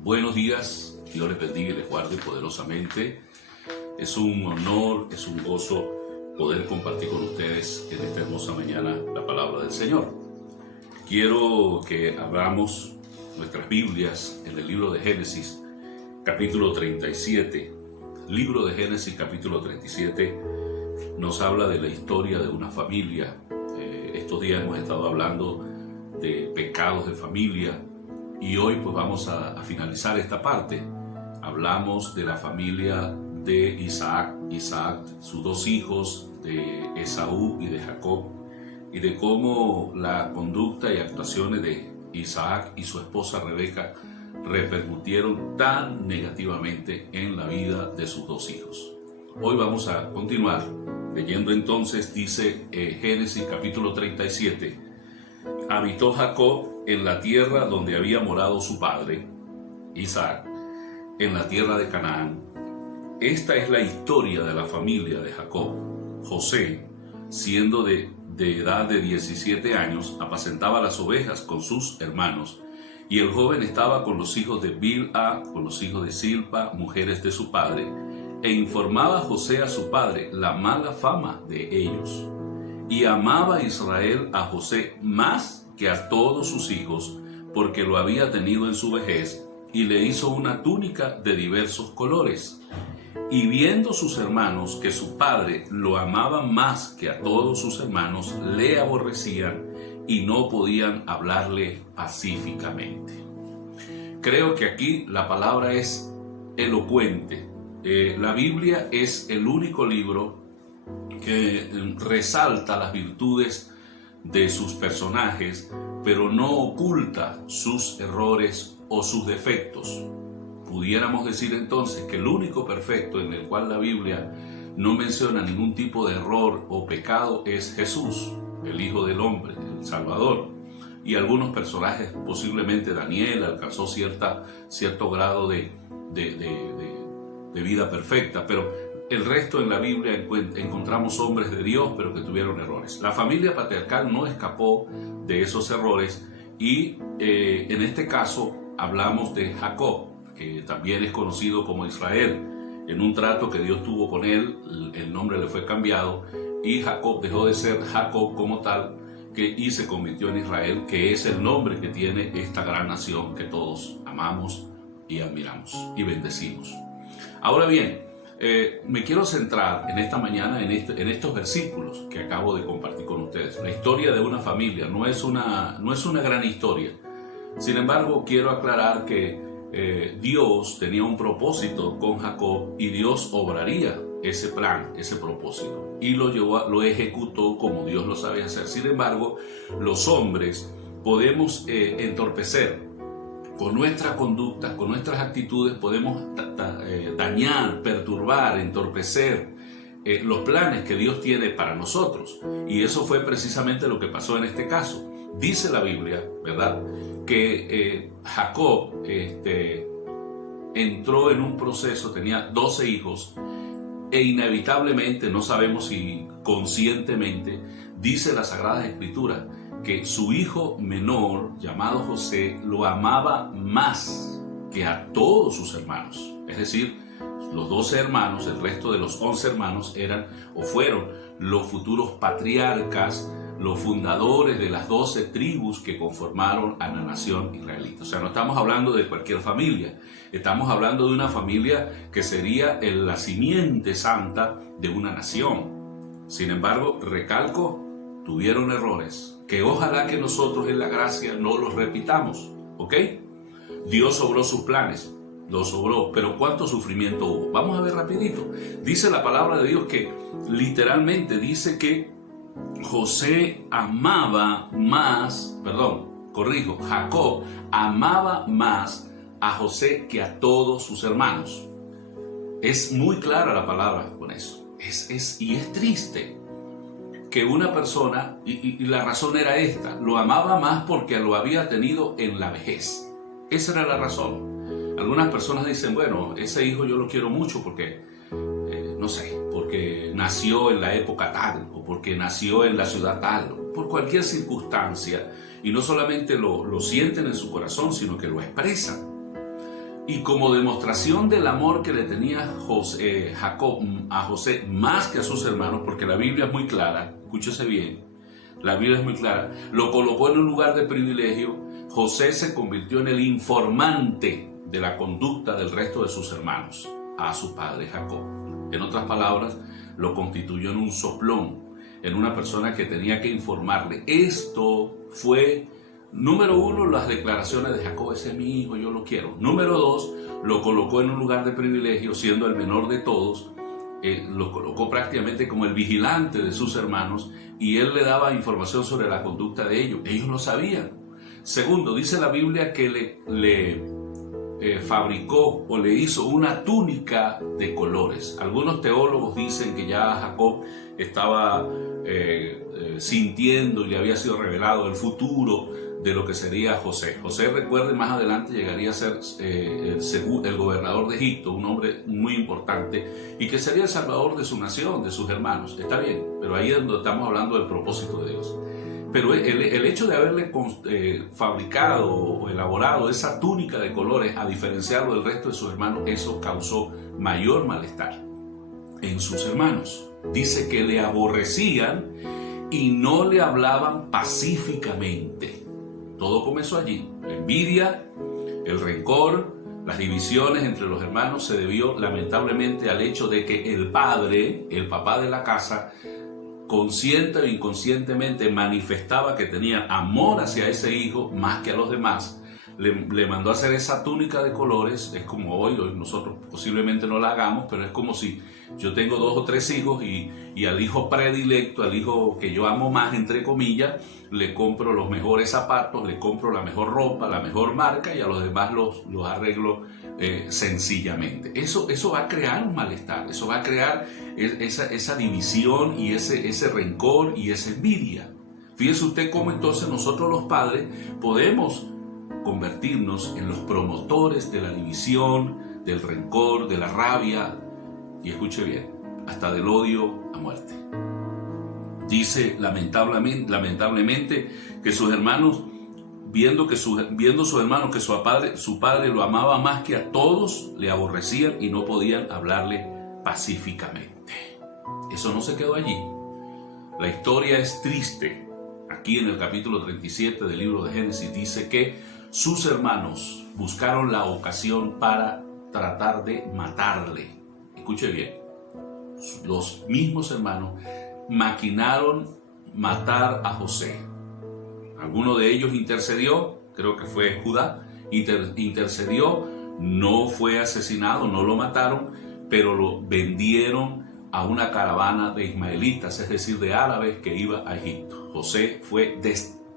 Buenos días, Dios les bendiga y les guarde poderosamente. Es un honor, es un gozo poder compartir con ustedes en esta hermosa mañana la palabra del Señor. Quiero que abramos nuestras Biblias en el libro de Génesis, capítulo 37. Libro de Génesis, capítulo 37, nos habla de la historia de una familia. Estos días hemos estado hablando de pecados de familia. Y hoy pues vamos a finalizar esta parte. Hablamos de la familia de Isaac, sus dos hijos, de Esaú y de Jacob, y de cómo la conducta y actuaciones de Isaac y su esposa Rebeca repercutieron tan negativamente en la vida de sus dos hijos. Hoy vamos a continuar leyendo entonces, dice Génesis capítulo 37. Habitó Jacob en la tierra donde había morado su padre, Isaac, en la tierra de Canaán. Esta es la historia de la familia de Jacob. José, siendo de edad de 17 años, apacentaba las ovejas con sus hermanos, y el joven estaba con los hijos de Bilha, con los hijos de Silpa, mujeres de su padre, e informaba José a su padre la mala fama de ellos. Y amaba Israel a José más que a todos sus hijos, porque lo había tenido en su vejez, y le hizo una túnica de diversos colores. Y viendo sus hermanos que su padre lo amaba más que a todos sus hermanos, le aborrecían y no podían hablarle pacíficamente. Creo que aquí la palabra es elocuente. La Biblia es el único libro que resalta las virtudes de sus personajes, pero no oculta sus errores o sus defectos. Pudiéramos decir entonces que el único perfecto en el cual la Biblia no menciona ningún tipo de error o pecado es Jesús, el Hijo del Hombre, el Salvador. Y algunos personajes, posiblemente Daniel, alcanzó cierto grado de vida perfecta, pero el resto en la Biblia encontramos hombres de Dios, pero que tuvieron errores. La familia patriarcal no escapó de esos errores y en este caso hablamos de Jacob, que también es conocido como Israel. En un trato que Dios tuvo con él, el nombre le fue cambiado y Jacob dejó de ser Jacob como tal y se convirtió en Israel, que es el nombre que tiene esta gran nación que todos amamos y admiramos y bendecimos. Ahora bien, me quiero centrar en esta mañana en estos versículos que acabo de compartir con ustedes. La historia de una familia no es una gran historia. Sin embargo, quiero aclarar que Dios tenía un propósito con Jacob y Dios obraría ese plan, ese propósito, y lo ejecutó como Dios lo sabe hacer. Sin embargo, los hombres podemos entorpecer. Con nuestras conductas, con nuestras actitudes podemos dañar, perturbar, entorpecer los planes que Dios tiene para nosotros. Y eso fue precisamente lo que pasó en este caso. Dice la Biblia, ¿verdad?, que Jacob entró en un proceso, tenía 12 hijos, e inevitablemente, no sabemos si conscientemente, dice la Sagrada Escritura, que su hijo menor, llamado José, lo amaba más que a todos sus hermanos. Es decir, los 12 hermanos, el resto de los 11 hermanos eran o fueron los futuros patriarcas, los fundadores de las 12 tribus que conformaron a la nación israelita. O sea, no estamos hablando de cualquier familia, estamos hablando de una familia que sería la simiente santa de una nación. Sin embargo, recalco, tuvieron errores, que ojalá que nosotros en la gracia no los repitamos, ¿ok? Dios obró sus planes, los obró, pero ¿cuánto sufrimiento hubo? Vamos a ver rapidito. Dice la palabra de Dios que literalmente dice que Jacob amaba más a José que a todos sus hermanos. Es muy clara la palabra con eso. Y es triste que una persona, y la razón era esta, lo amaba más porque lo había tenido en la vejez. Esa era la razón. Algunas personas dicen, bueno, ese hijo yo lo quiero mucho porque, porque nació en la época tal, o porque nació en la ciudad tal, o por cualquier circunstancia, y no solamente lo sienten en su corazón, sino que lo expresan. Y como demostración del amor que le tenía Jacob a José más que a sus hermanos, porque la Biblia es muy clara, escúchese bien, la Biblia es muy clara, lo colocó en un lugar de privilegio. José se convirtió en el informante de la conducta del resto de sus hermanos a su padre Jacob. En otras palabras, lo constituyó en un soplón, en una persona que tenía que informarle. Esto fue, número uno, las declaraciones de Jacob: ese es mi hijo, yo lo quiero. Número dos, lo colocó en un lugar de privilegio, siendo el menor de todos. Lo colocó prácticamente como el vigilante de sus hermanos, y él le daba información sobre la conducta de ellos. Ellos lo sabían. Segundo, dice la Biblia que le fabricó o le hizo una túnica de colores. Algunos teólogos dicen que ya Jacob estaba sintiendo y le había sido revelado el futuro de lo que sería José. José, recuerden, más adelante llegaría a ser el gobernador de Egipto, un hombre muy importante, y que sería el salvador de su nación, de sus hermanos. Está bien, pero ahí es donde estamos hablando del propósito de Dios. Pero el hecho de haberle fabricado o elaborado esa túnica de colores, a diferenciarlo del resto de sus hermanos, eso causó mayor malestar en sus hermanos. Dice que le aborrecían y no le hablaban pacíficamente. Todo comenzó allí. La envidia, el rencor, las divisiones entre los hermanos se debió lamentablemente al hecho de que el padre, el papá de la casa, consciente o inconscientemente manifestaba que tenía amor hacia ese hijo más que a los demás. Le mandó a hacer esa túnica de colores. Es como hoy nosotros posiblemente no la hagamos, pero es como si yo tengo 2 o 3 hijos y al hijo predilecto, al hijo que yo amo más, entre comillas, le compro los mejores zapatos, le compro la mejor ropa, la mejor marca, y a los demás los arreglo sencillamente. Eso va a crear un malestar, eso va a crear esa división y ese rencor y esa envidia. Fíjese usted cómo entonces nosotros los padres podemos convertirnos en los promotores de la división, del rencor, de la rabia, y escuche bien, hasta del odio a muerte. Dice lamentablemente que sus hermanos, viendo sus hermanos que su padre lo amaba más que a todos, le aborrecían y no podían hablarle pacíficamente. Eso no se quedó allí. La historia es triste. Aquí en el capítulo 37 del libro de Génesis dice que sus hermanos buscaron la ocasión para tratar de matarle. Escuche bien, los mismos hermanos maquinaron matar a José. Alguno de ellos intercedió, creo que fue Judá, intercedió, no fue asesinado, no lo mataron, pero lo vendieron a una caravana de ismaelitas, es decir, de árabes que iba a Egipto. José fue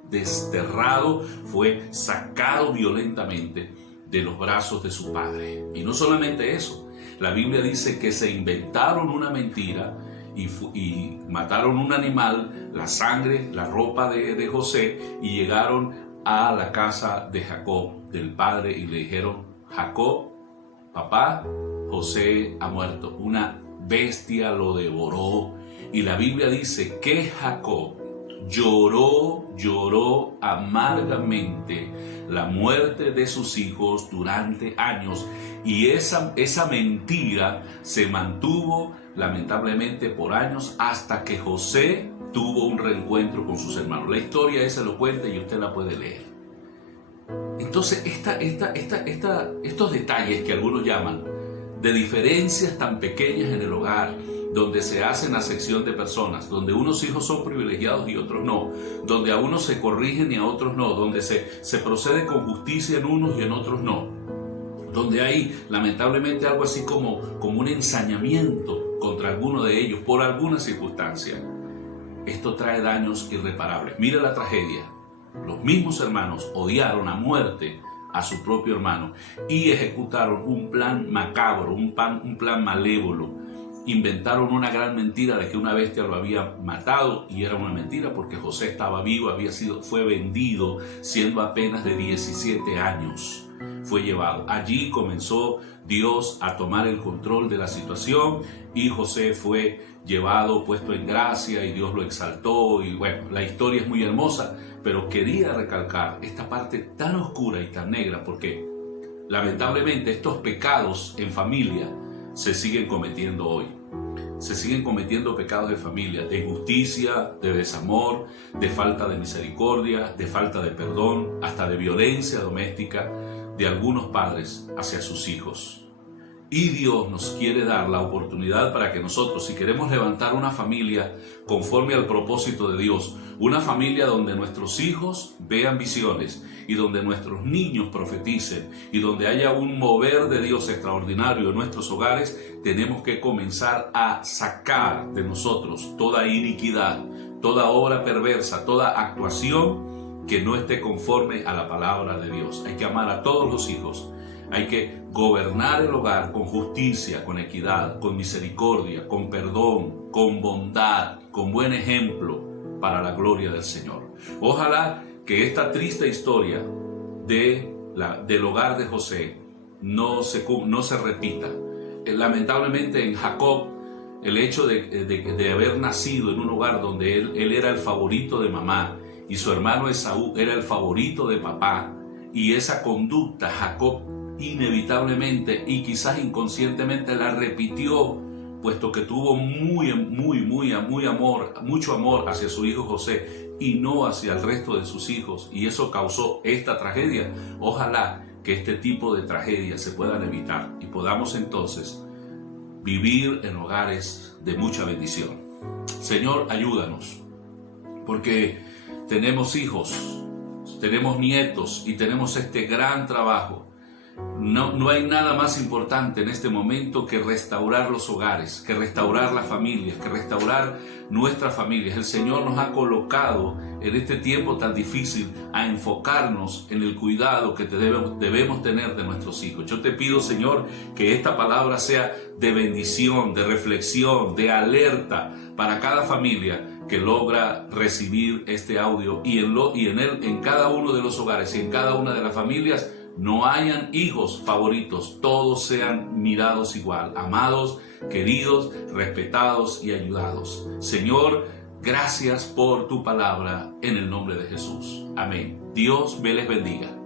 desterrado, fue sacado violentamente de los brazos de su padre. Y no solamente eso, la Biblia dice que se inventaron una mentira y mataron un animal, la sangre, la ropa de José, y llegaron a la casa de Jacob, del padre, y le dijeron: Jacob, papá, José ha muerto, una bestia lo devoró. Y la Biblia dice que Jacob lloró amargamente la muerte de sus hijos durante años, y esa mentira se mantuvo lamentablemente por años, hasta que José tuvo un reencuentro con sus hermanos. La historia esa lo cuenta y usted la puede leer. Entonces estos detalles que algunos llaman de diferencias tan pequeñas en el hogar, donde se hacen acepción de personas, donde unos hijos son privilegiados y otros no, donde a unos se corrigen y a otros no, donde se procede con justicia en unos y en otros no, donde hay lamentablemente algo así como un ensañamiento contra alguno de ellos por alguna circunstancia. Esto trae daños irreparables. Mira la tragedia. Los mismos hermanos odiaron a muerte a su propio hermano y ejecutaron un plan macabro, un plan malévolo. Inventaron una gran mentira de que una bestia lo había matado, y era una mentira porque José estaba vivo, fue vendido siendo apenas de 17 años. Fue llevado. Allí comenzó Dios a tomar el control de la situación, y José fue llevado, puesto en gracia, y Dios lo exaltó. Y bueno, la historia es muy hermosa, pero quería recalcar esta parte tan oscura y tan negra, porque lamentablemente estos pecados en familia se siguen cometiendo hoy. Se siguen cometiendo pecados de familia, de injusticia, de desamor, de falta de misericordia, de falta de perdón, hasta de violencia doméstica de algunos padres hacia sus hijos. Y Dios nos quiere dar la oportunidad para que nosotros, si queremos levantar una familia conforme al propósito de Dios, una familia donde nuestros hijos vean visiones y donde nuestros niños profeticen y donde haya un mover de Dios extraordinario en nuestros hogares, tenemos que comenzar a sacar de nosotros toda iniquidad, toda obra perversa, toda actuación que no esté conforme a la palabra de Dios. Hay que amar a todos los hijos. Hay que gobernar el hogar con justicia, con equidad, con misericordia, con perdón, con bondad, con buen ejemplo para la gloria del Señor. Ojalá que esta triste historia del hogar de José no se repita. Lamentablemente en Jacob, el hecho de haber nacido en un hogar donde él era el favorito de mamá y su hermano Esaú era el favorito de papá, y esa conducta Jacob inevitablemente y quizás inconscientemente la repitió, puesto que tuvo mucho amor hacia su hijo José y no hacia el resto de sus hijos, y eso causó esta tragedia. Ojalá que este tipo de tragedias se puedan evitar y podamos entonces vivir en hogares de mucha bendición. Señor, ayúdanos, porque tenemos hijos, tenemos nietos y tenemos este gran trabajo. No hay nada más importante en este momento que restaurar los hogares, que restaurar las familias, que restaurar nuestras familias. El Señor nos ha colocado en este tiempo tan difícil a enfocarnos en el cuidado que debemos tener de nuestros hijos. Yo te pido, Señor, que esta palabra sea de bendición, de reflexión, de alerta para cada familia que logra recibir este audio, y en cada uno de los hogares y en cada una de las familias no hayan hijos favoritos, todos sean mirados igual, amados, queridos, respetados y ayudados. Señor, gracias por tu palabra en el nombre de Jesús. Amén. Dios me les bendiga.